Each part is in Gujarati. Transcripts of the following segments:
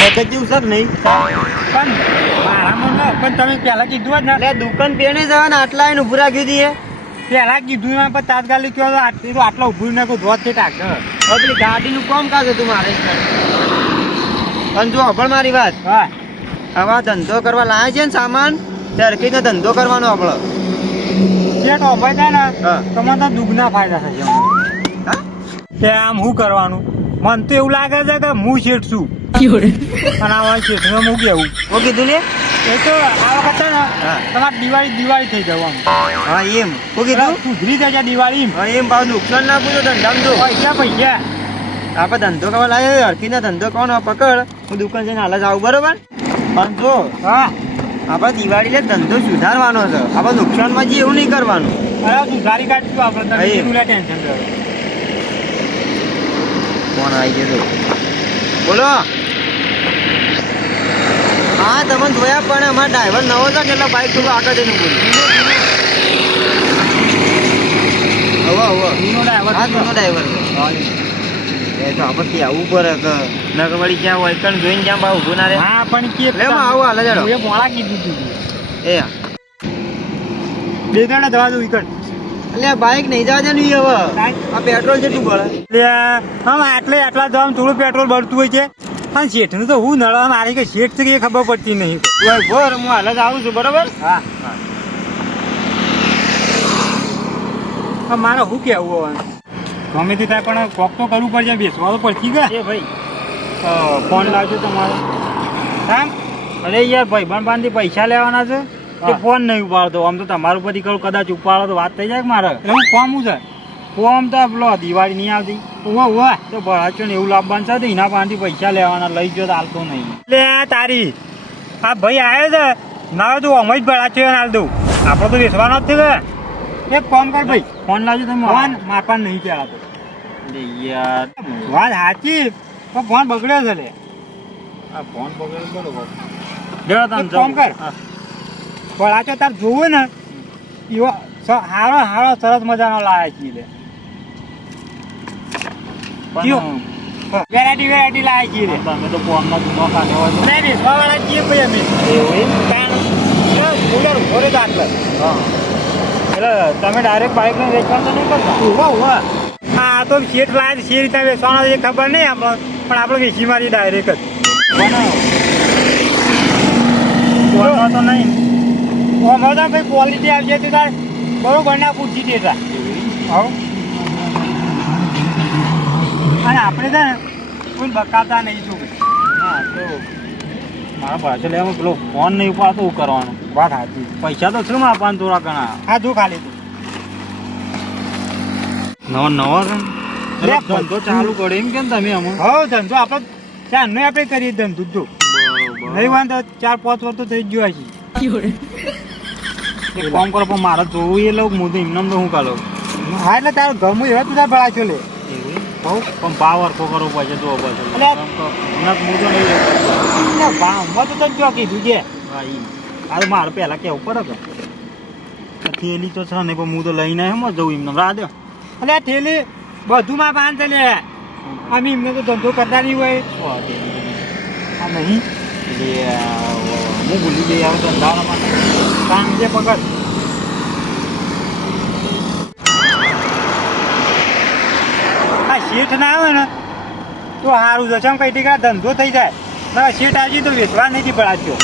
મગજ જેવું છે નહીં. પણ મારામાં ન પણ તમે પહેલા કીધું જ ને. એટલે દુકાન પેણે જવાના આટલા એને ઉભું રાખ્યું હતી પહેલા કીધું એમાં પણ તાત્કાલિક કહો તો આટલી તો આટલો ઊભું નાખો ધોત છે ટાક હવે પેલી ગાડીનું કોમ કાજ હતું મારે પણ જો અભળ મારી વાત. હા. હવે ધંધો કરવા લાયા છે ને સામાન કઈ ધંધો કરવાનો આપણો શેઠ ઓભાઈ થાય ને હા. તમને તો દુગના ફાયદા થશે કે આમ શું કરવાનું? મને તો એવું લાગે છે કે હું શેઠ છું. અને આ શેઠને હું કેવું ઓ કીધું લે એ તો આ વખતે ને તમારે દિવાળી દિવાળી થઈ જવાનું હા એમ. ઓ કીધું સુધરી જાય દિવાળી એમ. હા એમ ભાવ નુકસાન ના પૂછો ધંધો પૈસા પૈસા. આપણે ધંધો કરવા લાવ્યો હરકીને ધંધો કોણ પકડ. હું દુકાન જઈને હાલ જ આવું બરોબર? પણ જો હા. આપણે દિવાળી લે ધંધો સુધારવાનો છે. આપણે નુકસાનમાં જે એવું નહીં કરવાનું. અરે સુધારી કાઢશું આપણે હા, ટેન્શન કરો આવી ગયો બોલો. હા તમે જોયા પણ અમારા ડ્રાઈવર નવો હતા એટલે બાઈક થોડું આગળ જઈને બોલ્યું બાઈક નહીં જવા દે હવે. આ પેટ્રોલ જેટલું પડે એટલે આમ આટલે આટલા જવાનું થોડું પેટ્રોલ બળતું હોય છે. અને શેઠનું તો હું નળવા મારી કે શેઠ છે કે ખબર પડતી નહીં. ભોર હું હાલ જ આવું છું બરોબર? હા. મારે શું કેવું હવે? ગમે તે થાય પણ કોક તો કરવું પડશે બેસવા તો પડતી ગયા એ ભાઈ. ફોન લાવજો તમારો. હા? અરે યાર ભાઈ બન પાનથી પૈસા લેવાના છે તે ફોન નહીં ઉપાડતો. આમ તો તમારું પછી કરું કદાચ ઉપાડો તો વાત થઈ જાય મારે? હું કોમ હું છે? ફોન તો પેલો દિવાળી નહીં આવતી. ઓવા ઓવા તો ભરાચો ને એવું લાભવાનું છે તો એના પાસેથી પૈસા લેવાના લઈ ગયો તો હાલતો નહીં. લે તારી આ ભાઈ આવ્યો છે. ના તું અમે જ ભરાચો એને હાલ દઉં આપણે તો બેસવાનો જ થયો એક ફોન કર ભાઈ. ફોન લાવજો તમે. ફોન મારવા નહીં અરે યાર. વાત સાચી પણ ફોન બગડ્યો છે લે. આ ફોન બગડ્યો બરોબર. તમે એક કર. ભરાચો તાર જોવું ને એવો હારો હારો સરસ મજાનો લાવે છે લે. કયો? વેરાયટી વેરાયટી લાયા છીએ તમે તો ફોનમાં જૂનો કાઢ્યો હોય નહીં બેસવા વાળા છીએ ભાઈ અમે. એવું? કારણ કુલર રહ્યો તો આટલે હા. એટલે તમે ડાયરેક્ટ બાઇકને વેચવાનું તો નહીં કરતા? ઊભા ઊભા. હા તો શેઠ લાયા છે, શેર રીતે વેચવાનો એ ખબર નહીં આપણે પણ આપણે વેચી મારી ડાયરેક્ટ જ. તો નહીં. તો ભાઈ ક્વોલિટી આવી જતી તાર બરોબર ના પૂછી દેતા હવ અને આપણે છે ને કોઈ બકાતા નહીં છું. હા તો મારા પાસે લેવા પેલો ફોન નહીં ઉપાડતો શું કરવાનું? વાત સાચી. પૈસા તો શું આપવાનું થોડા ઘણા? હા જો ખાલી તું. નવો નવો? ધંધો ચાલુ કરે એમ કેમ તમે અમુક હા ધંધો આપણે ચાર નહીં આપણે કરીએ ધંધો જો. નહીં વાંધો ચાર પાંચ વર્ષ તો થઈ ગયો છે. કામ કરો પણ મારે જોવું એ લઉં હું તો એમને તો શું કાઢો હા એટલે તારો ગમું એવા તું તાર ભળા છો લે પણ ભાવ અરખો કરવો પડશે જો પડશે અલ્યા. કેમ કે હમણાં હું તો નહીં ભાવમાં તો તને ચોકી કીધું છે હા, તો મારે પહેલા કેવું પડે કે? થેલી તો છે ને પણ હું તો લઈને એમ જ જવું એમને. રાહ દો આ થેલી બધું માં બાંધ લે. અમે એમને તો ધંધો કરતા નહીં હોય. આ નહીં. એટલે હું ભૂલી ગઈ આવે ધંધાના માટે. કામ છે પકડ શેઠ ના આવે ને તો સારું છે. ચમ કઈ ટીકા ધંધો થઈ જાય. ના શેઠ આજે તો વેચવા નથી પડાજો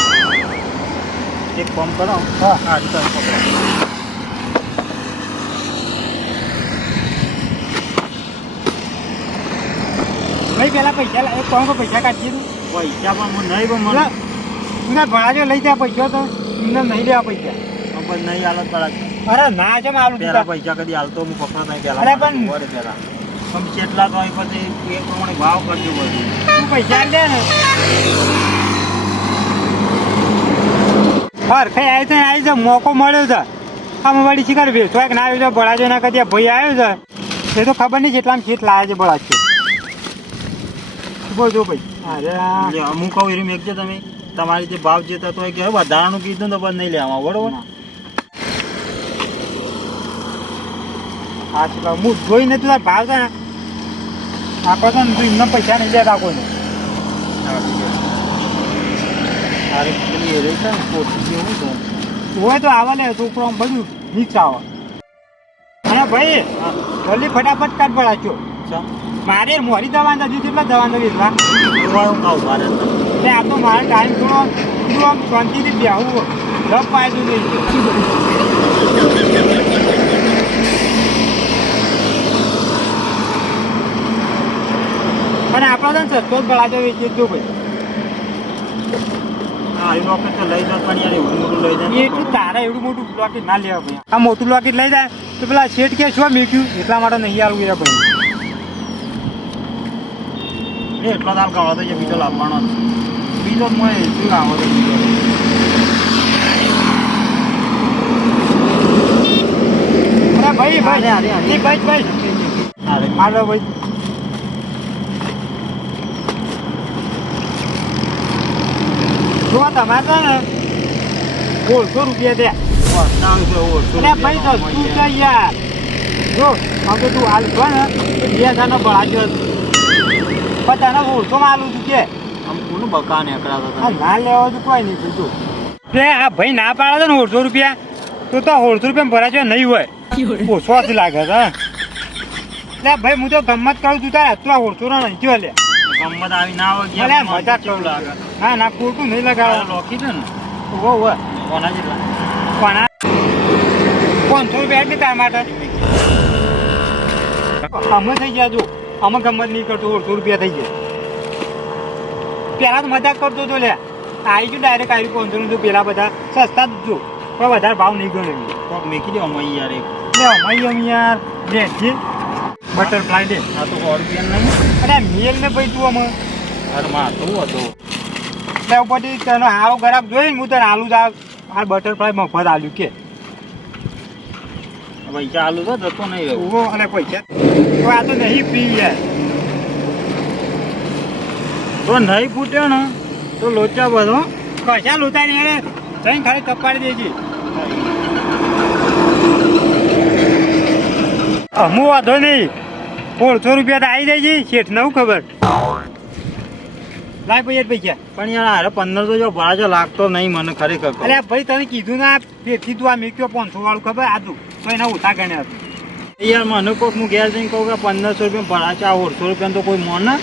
એક કામ કરો. હા હા ભાઈ પેલા પૈસા લા- કોણ પૈસા કાઢી દઉં પૈસામાં હું નહીં પણ મળે મને ના ભણાજો લઈ જાય પૈસા તો. એમને નહીં લેવા પૈસા. પણ નહીં હાલત પડે અરે ના છે મારું પૈસા કદી હાલતો હું પકડો નહીં પેલા અરે પણ- વરે કેટલા તો પછી એ પ્રમાણે ભાવ કરજો બધું. તું પૈસા લે ને. હર કઈ આવી તો આવી છે મોકો મળ્યો છે. આમ વળી શીખર વેચવા કે ના વેચવા ભળાજો ના કદી ભાઈ આવ્યો છે. એ તો ખબર નહીં કેટલા ખેત લાવે છે છે. બોલ જો ભાઈ. અરે અમુક કહું એરી મેકજો તમે. તમારી જે ભાવ જે થતો હોય કે વધારાનું કીધું તો પણ નહીં લેવામાં બરોબર? આ છે ભાઈ, હું જોઈને તું ભાવ છે ને. આપણે તો ને એમને પૈસા નહીં લેતા કોઈને. હોય તો આવે લે છોકરો આમ બધું મિક્સ આવે. અને ભાઈ જલ્દી ફટાફટ કાઢ પડાજો મારે મોરી દવા નથી કેટલા દવા નથી એટલા? એટલે આ તો મારે ટાઈમ થોડો થોડું આમ શાંતિથી બેહવું ફાયદો નહીં. અને આપણો તો સસ્તો જ ગળાજો વેચી જો ભાઈ. લેવા આ મોટું લોકેટ લઈ જાય તો પેલા શેઠ કે શું મેક્યું? એટલા માટે નહીં આવું એ ભાઈ. એટલો દાલ તો બીજો લાવવાનો બીજો મળે શું આવો તો ભાઈ ભાઈ. ભાઈ ભાઈ. હાલો ભાઈ. જો તમારે છે ને સોળસો રૂપિયા દે. ઓળસો અરે ભાઈ તો તું છે યાર. જો આમ તું હાલ છો ને બે હજારનો ભરાજો પણ તને સોળસોમાં હાલું તું કે. આમ કોનું બકા નીકળાતો ના લેવા તો કોઈ નહીં કીધું તે. આ ભાઈ ના પાડે છે ને સોળસો રૂપિયા. તો તો સોળસો રૂપિયા ભરાજો નહીં હોય. ઓછો જ લાગે છે. ભાઈ હું તો ગમત કરું તું તારે. આટલા ઓળસો નો નહીં થયો લે. ગમત આવી ના અરે ગયા મજાક કેવું લાગે? ના ના ખોટું નહીં લગાવે લોકી છે ને. ઓ ઓ કોના જેટલા? આ પાંચસો રૂપિયા બી તારા માટે? અમે થઈ ગયા જો. અમે ગમત નહીં કરતો ઓળસો રૂપિયા થઈ ગયા. પેલા તો મજાક કરતો હતો લે આવી ગયું ડાયરેક્ટ આવી પહોંચો નું પેલા બધા સસ્તા જ પણ વધારે ભાવ નહીં ગણ્યો. મેં મેકી દો અમે યાર એક. લે અમે યાર. જે બટરફ્લાય દે. આ તો રૂપિયા નહીં અરે મેલ ને ભાઈ તું અમે અરે માં તો હતો. એટલે ઉપરથી તને હારો ગરાબ જોઈને હું તને આલુ જા આ બટરફ્લાય મફત આલ્યું કે. ભાઈ ચાલુ તો જતો નહીં ઊભો અને પૈસા તો આ તો નહીં પી યાર તો નહીં ફૂટ્યો ને તો લોચા બધો કશા લોતા ને એને જઈને ખાલી કપાડી દેજે. અમુ વાંધો નહીં. સોળસો રૂપિયા તો આવી જાય છે. શેઠ નવું ખબર. લાય પૈયા પૈસા. પણ યાર અરે પંદરસો જો ભરાજો લાગતો નહીં મને ખરેખર અરે ભાઈ તને કીધું ના પેટથી તું આ મેક્યો પાંચસો વાળું ખબર? આતું તો. એના ઉતા ગણ્યા હતું યાર મને કોક હું ઘેર જઈને કહું કે પંદરસો રૂપિયા ભરાશે આ ઓળસો રૂપિયા તો કોઈ મોને ના?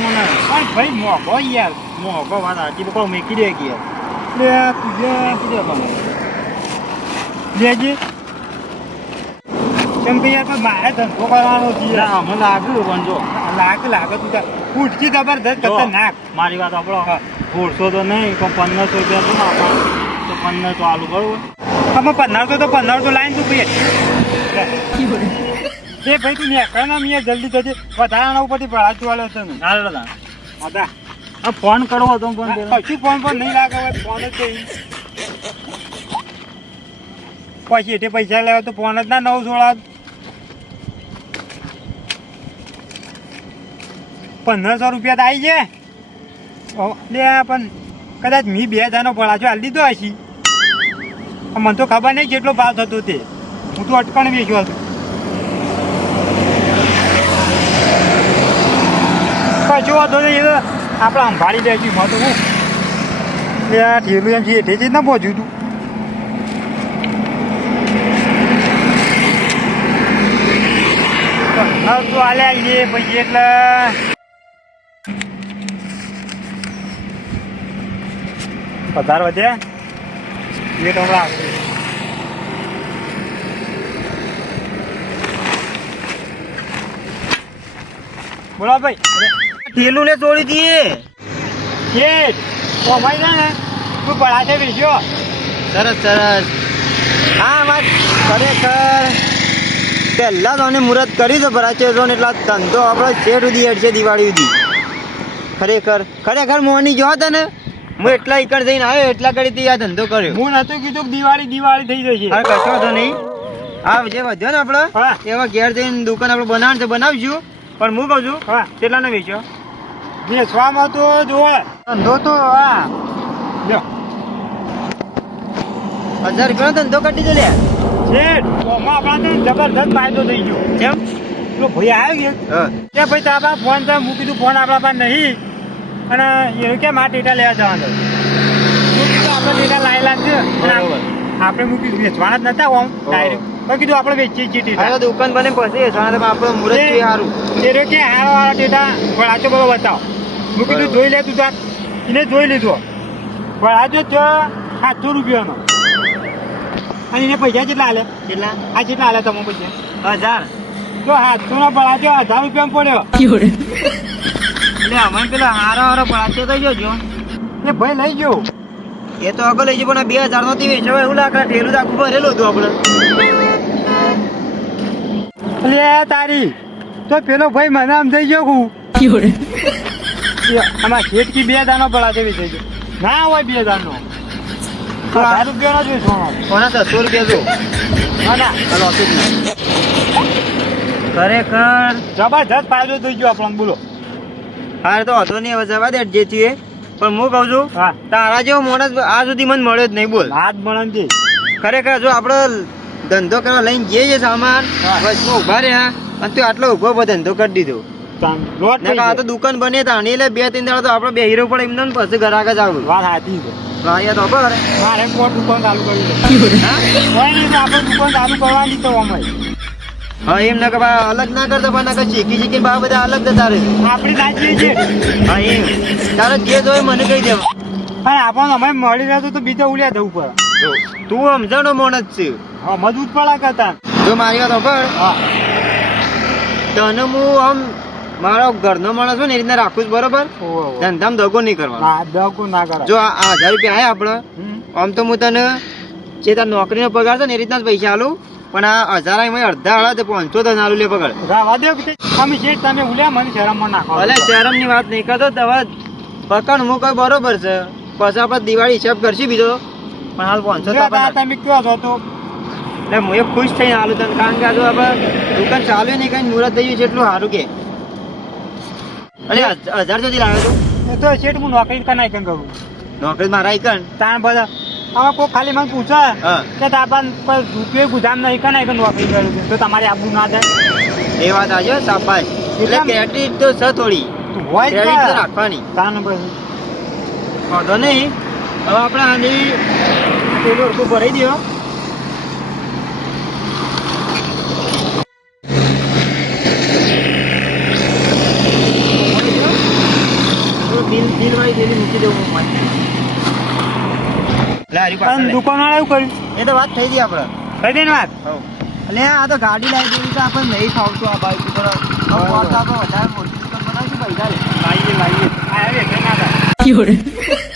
મોને પણ ભાઈ મોઘો યાર. મોઘો વાત સાચી બકો મેકી દે યાર. લે પણ લેજે કેમ કે યાર પણ મારે ધંધો કરવાનો છે ના. લાગ્યું પણ જો. લાગે લાગે તું ફૂટકી જબરદસ્ત ખતરનાક. મારી વાત આપણો ઓળસો તો નહીં પણ પંદરસો રૂપિયા તો ના. તો પંદરસો આલુ અમે પંદરસો તો પંદરસો લાઈન તું ભાઈ એ ભાઈ તું નેકળ ના મિયા જલ્દી જલ્દી. વધારાના ઉપરથી ભરાતું વાળો હતો ને હાલ દાદા. હતા આ ફોન કરવો હતો પણ પેલો. ફોન પણ નહીં લાગે હવે ફોન જ થઈ પછી એટલે પૈસા લેવા તો ફોન જ ના નવ સોળા પંદરસો રૂપિયા તો આવી જાય લે, પણ કદાચ મી બે હજારનો ભળાજો હાલ દીધો હશી. મને તો ખબર નહીં કેટલો ભાવ થતો તે. હું તો અટકણ વેચ્યો હતો. કશું વાંધો એ તો આપણે સંભાળી લેશું માં તો હું. લે આ ઠેલું એમ છે, એટલે જ ના પહોંચ્યું તું. હા તો હાલે આવીએ પછી એટલે પધાર વધે તો હમણાં. આવશે. બોલો ભાઈ. ઠેલું ને તોડી દીએ. એ કોમાઈ છે ને તું પડાશે બીજો સરસ સરસ. હા વાત ખરેખર. પહેલા તો અને મુહૂર્ત કરી દો ભરાચે તો ને એટલા ધંધો આપણો છે સુધી છે દિવાળી સુધી. ખરેખર ખરેખર મોની જો હતા ને? હું એટલા ઈકડ જઈને આવ્યો એટલા કરી આ ધંધો કર્યો. હું નતું કીધું કે દિવાળી દિવાળી થઈ જશે હા કશો તો નહીં. આ જે વધ્યો ને આપણે હા. એવા ઘેર જઈને દુકાન આપણે બનાવવાનું છે બનાવીશું. પણ હું કહું છું હા. કેટલાનો વેચ્યો? વેચવામાં તો જોવે ધંધો તો હા. લ્યો. હજાર ઘણો ધંધો કાઢી દો લે. શેઠ ઓમાં જબરદસ્ત ફાયદો થઈ ગયો. કેમ? ભાઈ આવ્યો કે? ભાઈ તારા ફોન છે મૂકી દીધું ફોન આપણા પાસે નહીં. અને એવું કે મારે ડેટા લેવા જવાનો? તો આપણે ટેટા લાયેલા જ આપણે મૂકી વેચવાના જ નતા ઓમ ડાયરેક્ટ તો કીધું આપણે વેચીએ છીએ ટેટા દુકાન બને પછી વેચવાના તો આપણો મુહૂર્ત છે સારું એ રહ્યો કે હારો હારો ટેટા વળાચો બધો બતાવ. હું કીધું જોઈ લે તું તાર એને જોઈ લીધો. વળાચો છે સાતસો રૂપિયાનો. અને એને પૈસા કેટલા આલે? કેટલા? આ કેટલા આલે તમે પૈસા હજાર. તો સાતસો નો વળાચો હજાર રૂપિયામાં પડ્યો. એટલે પેલો હારો હારો પાછો થઈ ગયો એ ભાઈ લઈ ગયો એ તો આગળ લઈ પણ બે હજાર નો થી વેચો એવું લાગે તો આખું ભરેલું હતું આપણે. લે તારી. તો પેલો ભાઈ મને આમ થઈ ગયો હું. આમાં ખેતકી બે દાનો પડાતે થઈ ગયો. ના હોય બે દાનો હજાર રૂપિયાનો જ વેચવાનો. કોના છસો રૂપિયા જો. ના ના. હાલો ખરેખર જબરજસ્ત ફાયદો થઈ ગયો આપણને બોલો. હારે તો હતો નહીં હવે જવા દે જે પણ હું કહું છું તારા જેવો માણસ આ સુધી મને મળ્યો જ નહીં બોલ. હાથ મળે ખરેખર જો આપડે ધંધો કરવા લઈને જઈએ સામાન હા. બસમાં ઊભા રહ્યા અને તું આટલો ઊભો ઊભો ધંધો કરી દીધો. આ તો દુકાન બને તા એટલે બે ત્રણ દાડા તો આપણે બે હીરો પડે એમને પછી ઘર આગળ આવું. વાત સાચી છે. મારે દુકાન ચાલુ કરવી હા? તો આપણે દુકાન ચાલુ કરવાની તો અમે હા એમ ના કે અલગ ના કરતા પણ ના કે શીખી શીખી બા બધા અલગ જતા રહે. આપણી દાદી છે. હા એમ. તારે જે જોઈએ મને કહી દેવા. પણ આપણને અમે મળી રહેતું તો બીજા ઉલ્યા જવું પડે. તું સમજણો માણસ છે. હા મજબૂત પડે કરતા. જો મારી વાત ખબર હા. તને હું આમ મારો ઘરનો માણસ હોય ને એ રીતના રાખું છું બરોબર. ધંધામાં દગો નહીં કરવાનો. દગો ના કરો જો આ આ હજાર રૂપિયા આયા આપણે. આમ તો હું તને જે તાર નોકરીનો પગાર છે ને એ રીતના જ પૈસા આલું. પણ આ હજારમાં અડધા અડધા પાંચસો તો આલુ લે પગાર રાવા દે તમે જે તમે ઉલ્યા મને શરમમાં નાખો અલે શરમની વાત નહીં કરતો દવા પકડ હું કઈ બરોબર છે. પછી આપણે દિવાળી હિસાબ કરશી બીજો. પણ હાલ પાંચસો તમે કયો છો તો? એટલે હું એ ખુશ થઈને આલું તને કારણ કે આજુ આપણે દુકાન ચાલુ નહીં કઈ મુહૂર્ત થઈ ગયું છે એટલું સારું કે. અરે હજાર સુધી લાવ્યો તું. શેઠ હું નોકરી કનાઈ કેમ કરું નોકરી મારા આઈકન તાણ બધા હવે કોઈ ખાલી મને પૂછે કે તાપન કોઈ રૂપિયો ગુદામ નહીં કે નોકરી કરું તો તમારે આબુ ના થાય એ વાત આજે સાબાશ એટલે? ક્રેડિટ તો છે થોડી. હોય ક્રેડિટ તો રાખવાની. તાન પછી વાંધો નહીં. હવે આપણે આની પેલું અડધું ભરાઈ દો. બિલ બિલ વાળી થેલી મૂકી દઉં હું મારી. લે. દુકાન વાળા એવું કર્યું? એ તો વાત થઈ ગઈ આપણે. કહી દે ને વાત? અને આ તો ગાડી લાવી દેવી તો આપણને નહીં ફાવતું આ બાઈક ઉપર. આપણે વધારે મોટી દુકાન બનાવીશું પૈસા લે. લાવીએ લાવીએ. આ હવે ના થાય